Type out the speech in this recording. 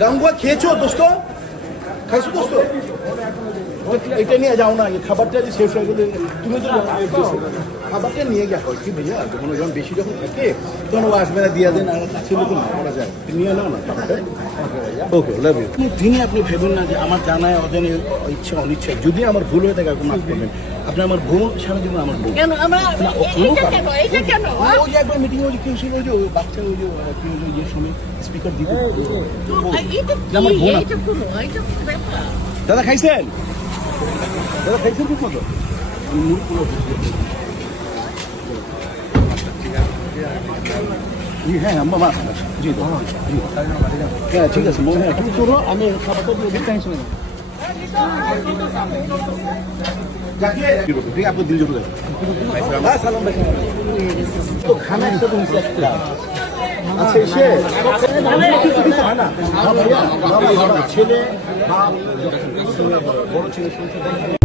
গাঙ্গুয়া খেয়েছো দোস্ত? খাইছো দোস্ত? এটা নিয়ে যাও না, এই খাবারটা যে শেষ হয়ে গেলে তুমি তো খাবারটা নিয়ে গিয়া হয় কি ভাইয়া, যখন বেশি যখন থাকে তখন ও আসবে না, দিয়ে দেন, আর ছেলে তো না করা যায়, নিয়ে নাও না খাবারটা। ওকে, লাভ ইউ। দিনে আপনি ভেবেন না যে আমার জানায় অজানে ইচ্ছা অনিচ্ছা, যদি আমার ভুল হয়ে থাকে মাফ করবেন। আপনি আমার বোন, সারা জীবন আমার বোন। ওই যে একবার মিটিং ওই যে কি ছিল, ওই যে বাচ্চা ওই যে কি হলো যে সময় স্পিকার দিতে আমার বোন। দাদা খাইছেন? দাদা খাইছেন ঠিক মতো? হ্যাঁ মামা, জি জি হ্যাঁ ঠিক আছে, হ্যাঁ তুমি করো, আমি খাবারটা দিয়ে দিই, টেনশন নেই। আপনি দিল জন্য সালাম ভাই তো খানা একটা আচ্ছা এসে ছেলে বড় ছেলে